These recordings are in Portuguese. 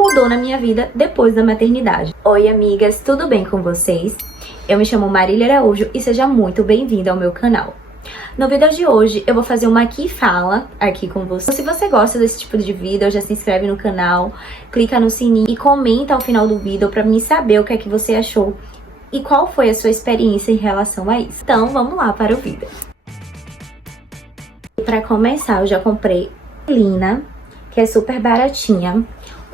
mudou na minha vida depois da maternidade. Oi, amigas, tudo bem com vocês? Eu me chamo Marília Araújo e seja muito bem-vinda ao meu canal. No vídeo de hoje, eu vou fazer uma aqui fala aqui com você. Se você gosta desse tipo de vídeo, já se inscreve no canal, clica no sininho e comenta ao final do vídeo pra mim saber o que é que você achou e qual foi a sua experiência em relação a isso. Então, vamos lá para o vídeo. Para começar, eu já comprei Lina, que é super baratinha,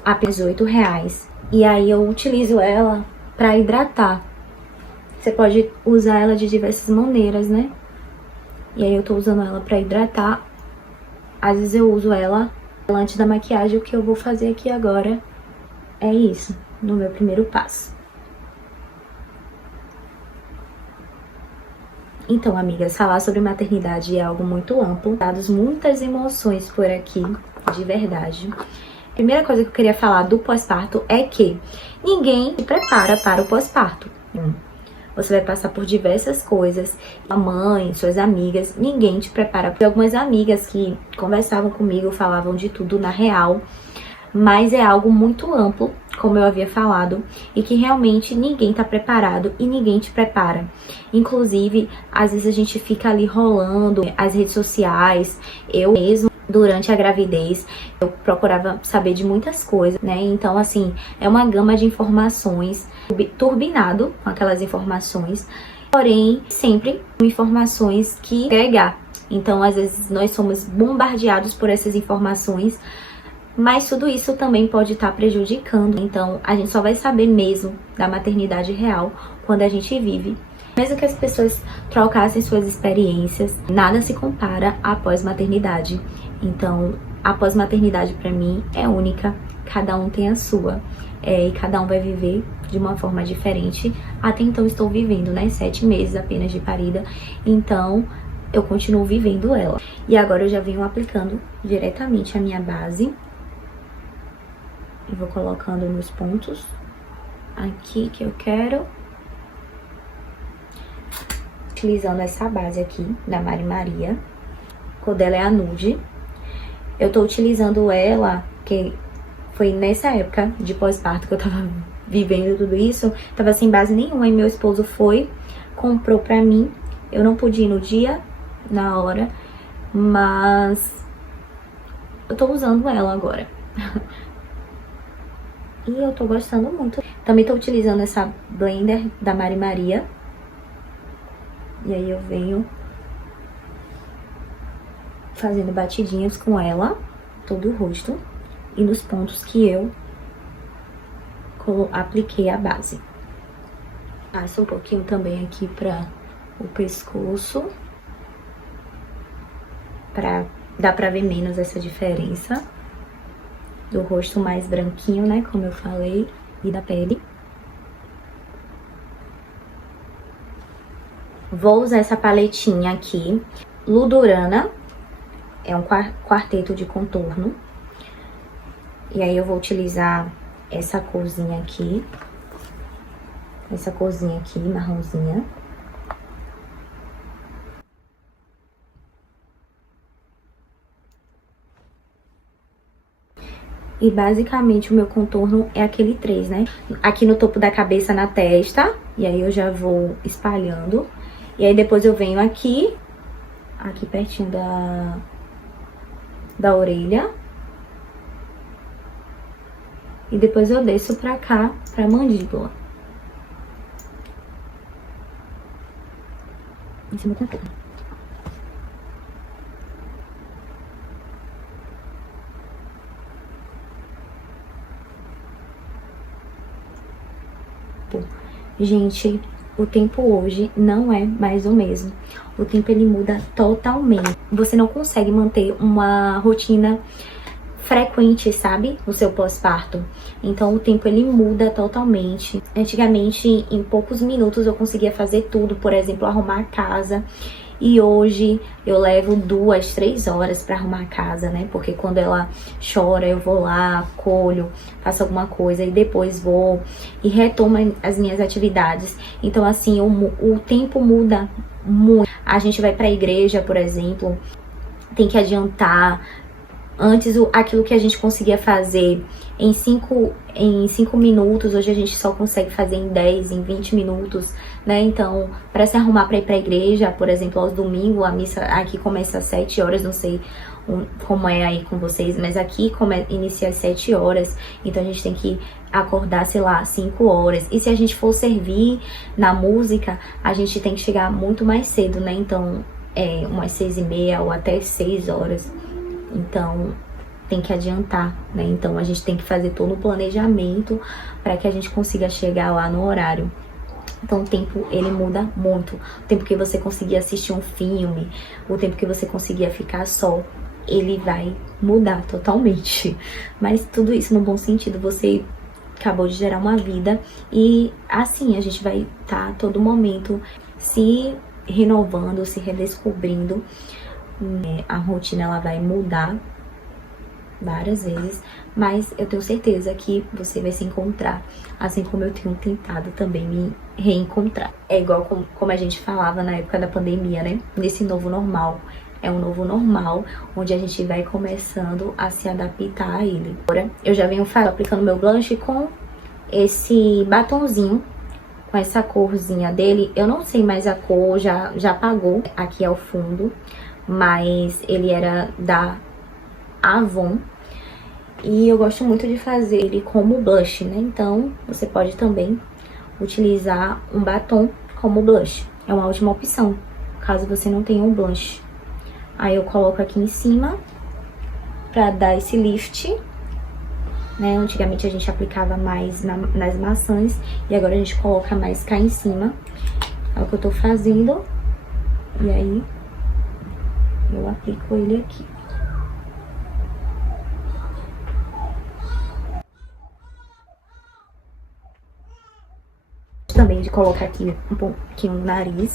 apenas R$8. E aí eu utilizo ela para hidratar. Você pode usar ela de diversas maneiras, né? E aí eu tô usando ela pra hidratar. Às vezes eu uso ela antes da maquiagem. O que eu vou fazer aqui agora é isso, no meu primeiro passo. Então, amigas, falar sobre maternidade é algo muito amplo. Dados muitas emoções por aqui, de verdade. A primeira coisa que eu queria falar do pós-parto é que ninguém se prepara para o pós-parto. Você vai passar por diversas coisas. A mãe, suas amigas, ninguém te prepara. Algumas amigas que conversavam comigo falavam de tudo na real. Mas é algo muito amplo, como eu havia falado, e que realmente ninguém tá preparado e ninguém te prepara. Inclusive, às vezes a gente fica ali rolando as redes sociais. Eu mesmo, durante a gravidez, eu procurava saber de muitas coisas, né? Então, assim, é uma gama de informações, turbinado com aquelas informações, porém, sempre com informações que agregar. Então, às vezes, nós somos bombardeados por essas informações, mas tudo isso também pode estar prejudicando. Então, a gente só vai saber mesmo da maternidade real quando a gente vive. Mesmo que as pessoas trocassem suas experiências, nada se compara à pós-maternidade. Então, a pós-maternidade pra mim é única, cada um tem a sua. E cada um vai viver de uma forma diferente. Até então estou vivendo, né, 7 meses apenas de parida, então eu continuo vivendo ela. E agora eu já venho aplicando diretamente a minha base. E vou colocando nos pontos aqui que eu quero. Utilizando essa base aqui da Mari Maria. A cor dela é a nude. Eu tô utilizando ela, que foi nessa época de pós-parto que eu tava vivendo tudo isso. Tava sem base nenhuma e meu esposo foi, comprou pra mim. Eu não pude ir no dia, na hora, mas eu tô usando ela agora. E eu tô gostando muito. Também tô utilizando essa blender da Mari Maria. E aí eu venho fazendo batidinhas com ela, todo o rosto, e nos pontos que eu apliquei a base. Passo um pouquinho também aqui para o pescoço, dá pra ver menos essa diferença do rosto mais branquinho, né, como eu falei, e da pele. Vou usar essa paletinha aqui, Ludurana, é um quarteto de contorno. E aí eu vou utilizar essa corzinha aqui, marronzinha. E basicamente o meu contorno é aquele 3, né? Aqui no topo da cabeça, na testa, e aí eu já vou espalhando. E aí depois eu venho aqui pertinho da orelha. E depois eu desço pra cá, pra mandíbula. Em cima da testa. Gente, o tempo hoje não é mais o mesmo. O tempo ele muda totalmente. Você não consegue manter uma rotina frequente, sabe? No seu pós-parto. Então o tempo ele muda totalmente. Antigamente, em poucos minutos eu conseguia fazer tudo, por exemplo, arrumar a casa. E hoje eu levo 2, 3 horas pra arrumar a casa, né? Porque quando ela chora, eu vou lá, acolho, faço alguma coisa e depois vou e retomo as minhas atividades. Então, assim, o tempo muda muito. A gente vai pra igreja, por exemplo, tem que adiantar Antes, aquilo que a gente conseguia fazer em 5 minutos, hoje a gente só consegue fazer em 10, em 20 minutos, né? Então, para se arrumar para ir para a igreja, por exemplo, aos domingos, a missa aqui começa às 7 horas, não sei como é aí com vocês, mas aqui inicia às 7 horas, então a gente tem que acordar, sei lá, 5 horas. E se a gente for servir na música, a gente tem que chegar muito mais cedo, né? Então, umas 6h30 ou até 6 horas. Então, tem que adiantar, né? Então, a gente tem que fazer todo o planejamento para que a gente consiga chegar lá no horário. Então, o tempo, ele muda muito. O tempo que você conseguir assistir um filme, o tempo que você conseguia ficar só, ele vai mudar totalmente. Mas tudo isso no bom sentido, você acabou de gerar uma vida e assim a gente vai estar a todo momento se renovando, se redescobrindo. A rotina ela vai mudar várias vezes, mas eu tenho certeza que você vai se encontrar, assim como eu tenho tentado também me reencontrar. É igual como a gente falava na época da pandemia, né? Nesse novo normal. É um novo normal, onde a gente vai começando a se adaptar a ele. Agora, eu já venho aplicando meu blush com esse batonzinho, com essa corzinha dele. Eu não sei mais a cor, já apagou aqui ao fundo, mas ele era da Avon. E eu gosto muito de fazer ele como blush, né? Então, você pode também utilizar um batom como blush. É uma ótima opção, caso você não tenha um blush. Aí eu coloco aqui em cima pra dar esse lift, né? Antigamente a gente aplicava mais nas maçãs e agora a gente coloca mais cá em cima. É o que eu tô fazendo. E aí eu aplico ele aqui. Também de colocar aqui um pouquinho no nariz.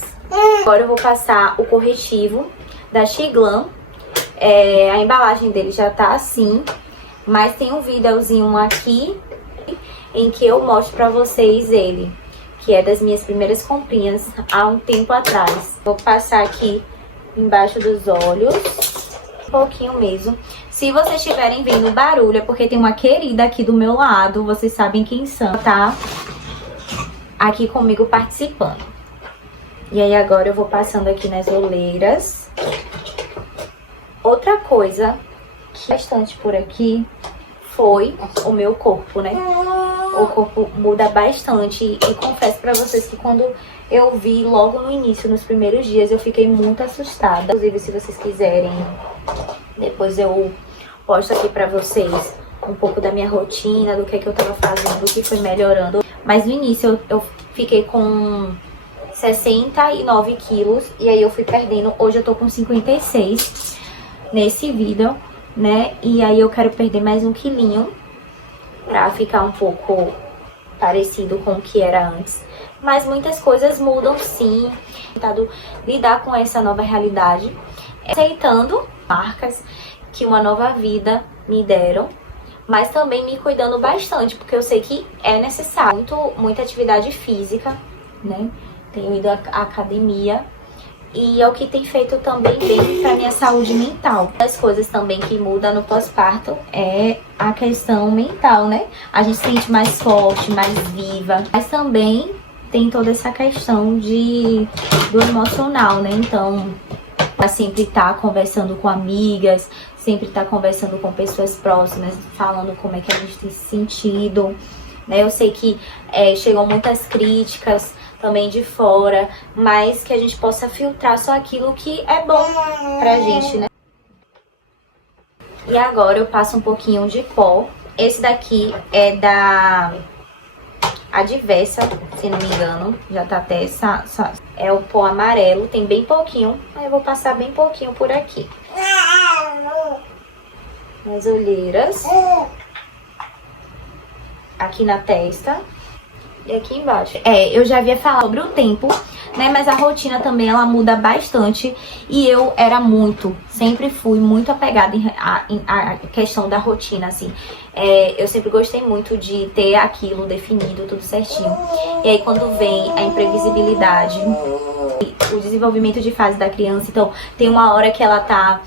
Agora eu vou passar o corretivo da Xiglan. A embalagem dele já tá assim, mas tem um videozinho aqui em que eu mostro pra vocês ele, que é das minhas primeiras comprinhas há um tempo atrás. Vou passar aqui embaixo dos olhos, um pouquinho mesmo. Se vocês estiverem vendo barulho, é porque tem uma querida aqui do meu lado, vocês sabem quem são, tá? Aqui comigo participando. E aí agora eu vou passando aqui nas olheiras. Outra coisa que bastante por aqui foi o meu corpo, né? O corpo muda bastante e confesso pra vocês que quando eu vi logo no início, nos primeiros dias, eu fiquei muito assustada. Inclusive, se vocês quiserem, depois eu posto aqui pra vocês um pouco da minha rotina, do que eu tava fazendo, o que foi melhorando. Mas no início eu fiquei com 69 quilos e aí eu fui perdendo. Hoje eu tô com 56 nesse vídeo, né? E aí eu quero perder mais 1 quilinho pra ficar um pouco parecido com o que era antes. Mas muitas coisas mudam sim. Tentado lidar com essa nova realidade, aceitando marcas que uma nova vida me deram, mas também me cuidando bastante, porque eu sei que é necessário muita atividade física, né? Tenho ido à academia e é o que tem feito também bem para minha saúde mental. As coisas também que mudam no pós-parto é a questão mental, né? A gente se sente mais forte, mais viva, mas também tem toda essa questão do emocional, né? Então, pra sempre estar conversando com amigas, sempre estar conversando com pessoas próximas, falando como é que a gente tem se sentido, né? Eu sei que chegam muitas críticas também de fora, mas que a gente possa filtrar só aquilo que é bom pra gente, né? E agora eu passo um pouquinho de pó. Esse daqui é da Adversa, se não me engano. Já tá até é o pó amarelo, tem bem pouquinho. Aí eu vou passar bem pouquinho por aqui. Nas olheiras. Aqui na testa. E aqui embaixo. Eu já havia falado sobre o tempo, né? Mas a rotina também, ela muda bastante. E eu era sempre fui muito apegada à questão da rotina, assim. Eu sempre gostei muito de ter aquilo definido, tudo certinho. E aí quando vem a imprevisibilidade, o desenvolvimento de fase da criança, então tem uma hora que ela tá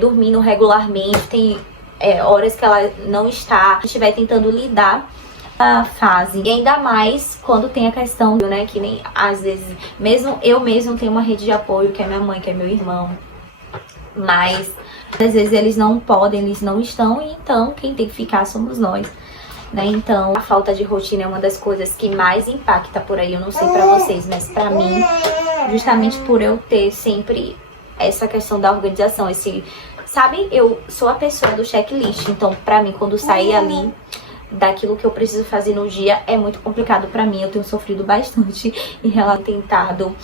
dormindo regularmente, tem horas que ela não está, a gente vai tentando lidar a fase. E ainda mais quando tem a questão, né, que nem às vezes, mesmo eu mesmo tenho uma rede de apoio, que é minha mãe, que é meu irmão, mas às vezes eles não podem, eles não estão, e então quem tem que ficar somos nós, né? Então a falta de rotina é uma das coisas que mais impacta por aí. Eu não sei pra vocês, mas pra mim, justamente por eu ter sempre essa questão da organização, sabe, eu sou a pessoa do checklist, então pra mim quando sair ali daquilo que eu preciso fazer no dia é muito complicado pra mim. Eu tenho sofrido bastante e tentado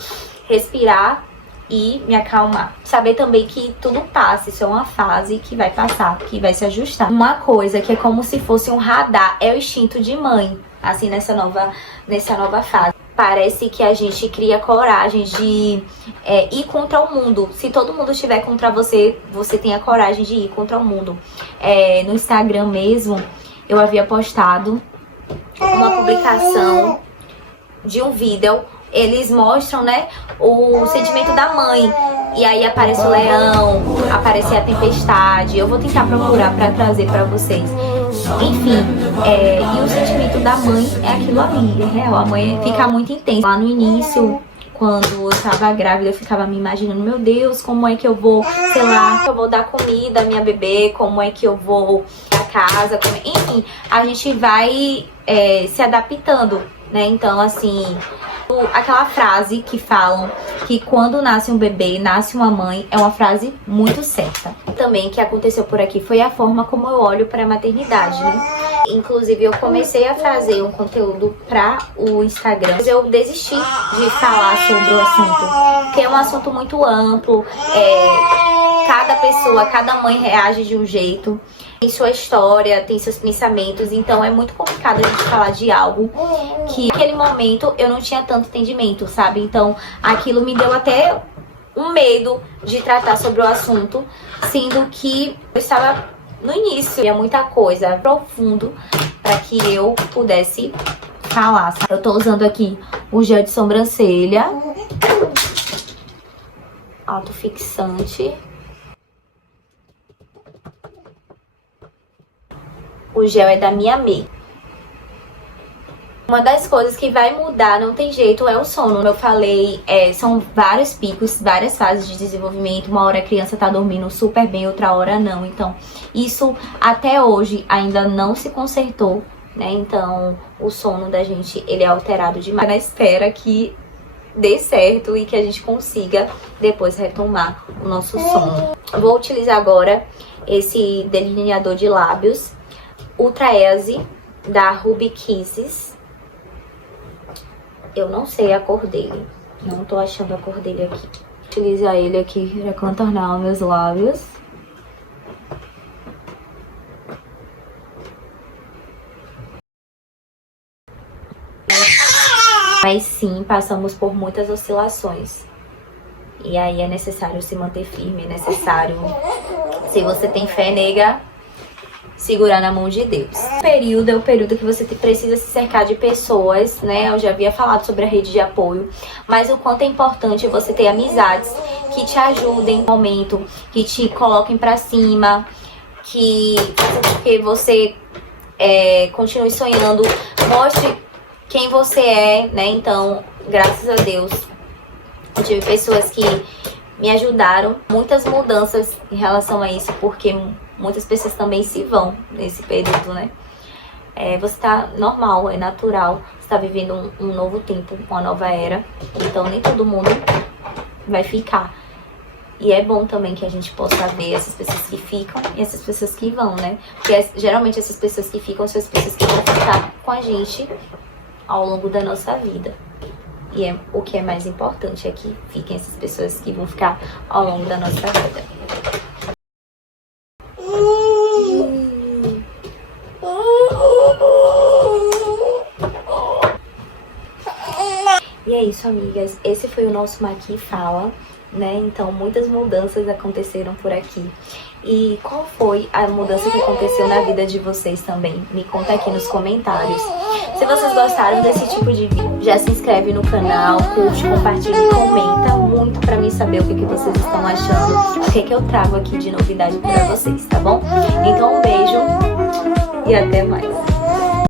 respirar e me acalmar. Saber também que tudo passa, isso é uma fase que vai passar, que vai se ajustar. Uma coisa que é como se fosse um radar é o instinto de mãe, assim, nessa nova fase. Parece que a gente cria coragem de ir contra o mundo. Se todo mundo estiver contra você, você tem a coragem de ir contra o mundo. No Instagram mesmo, eu havia postado uma publicação de um vídeo. Eles mostram, né, o sentimento da mãe. E aí aparece o leão, aparece a tempestade. Eu vou tentar procurar pra trazer pra vocês. Enfim, e o sentimento da mãe é aquilo ali, é real. A mãe fica muito intensa. Lá no início, quando eu tava grávida, eu ficava me imaginando, meu Deus, como é que eu vou, sei lá, eu vou dar comida à minha bebê, como é que eu vou a casa, enfim, a gente vai se adaptando, né? Então, assim, aquela frase que falam que quando nasce um bebê, nasce uma mãe, é uma frase muito certa. Também que aconteceu por aqui foi a forma como eu olho para a maternidade, né? Inclusive eu comecei a fazer um conteúdo para o Instagram, mas eu desisti de falar sobre o assunto, porque é um assunto muito amplo, cada pessoa, cada mãe reage de um jeito, tem sua história, tem seus pensamentos, então é muito complicado a gente falar de algo que naquele momento eu não tinha tanto entendimento, sabe? Então aquilo me deu até um medo de tratar sobre o assunto, sendo que eu estava no início, tinha muita coisa profundo para que eu pudesse falar, sabe? Eu tô usando aqui o gel de sobrancelha autofixante. O gel é da Minha Make. Uma das coisas que vai mudar, não tem jeito, é o sono. Como eu falei, são vários picos, várias fases de desenvolvimento. Uma hora a criança tá dormindo super bem, outra hora não. Então, isso até hoje ainda não se consertou, né? Então, o sono da gente, ele é alterado demais. Na espera que dê certo e que a gente consiga depois retomar o nosso sono. Eu vou utilizar agora esse delineador de lábios Ultra Easy da Ruby Kisses. Eu não sei a cor dele, não tô achando a cor dele aqui. Vou utilizar ele aqui para contornar os meus lábios. Mas sim, passamos por muitas oscilações. E aí é necessário se manter firme, é necessário, se você tem fé, nega, segurar na mão de Deus. Esse período é o período que você precisa se cercar de pessoas, né? Eu já havia falado sobre a rede de apoio, mas o quanto é importante você ter amizades que te ajudem no momento, que te coloquem pra cima, que você continue sonhando, mostre quem você é, né? Então, graças a Deus, eu tive pessoas que me ajudaram, muitas mudanças em relação a isso, porque muitas pessoas também se vão nesse período, né? Você tá normal, é natural, você tá vivendo um novo tempo, uma nova era, então nem todo mundo vai ficar. E é bom também que a gente possa ver essas pessoas que ficam e essas pessoas que vão, né? Porque geralmente essas pessoas que ficam são as pessoas que vão ficar com a gente ao longo da nossa vida. E o que é mais importante é que fiquem essas pessoas que vão ficar ao longo da nossa vida. E é isso, amigas. Esse foi o nosso Maqui Fala, né? Então, muitas mudanças aconteceram por aqui. E qual foi a mudança que aconteceu na vida de vocês também? Me conta aqui nos comentários. Se vocês gostaram desse tipo de vídeo, já se inscreve no canal, curte, compartilha e comenta muito pra mim saber o que vocês estão achando, o que eu trago aqui de novidade pra vocês, tá bom? Então um beijo e até mais.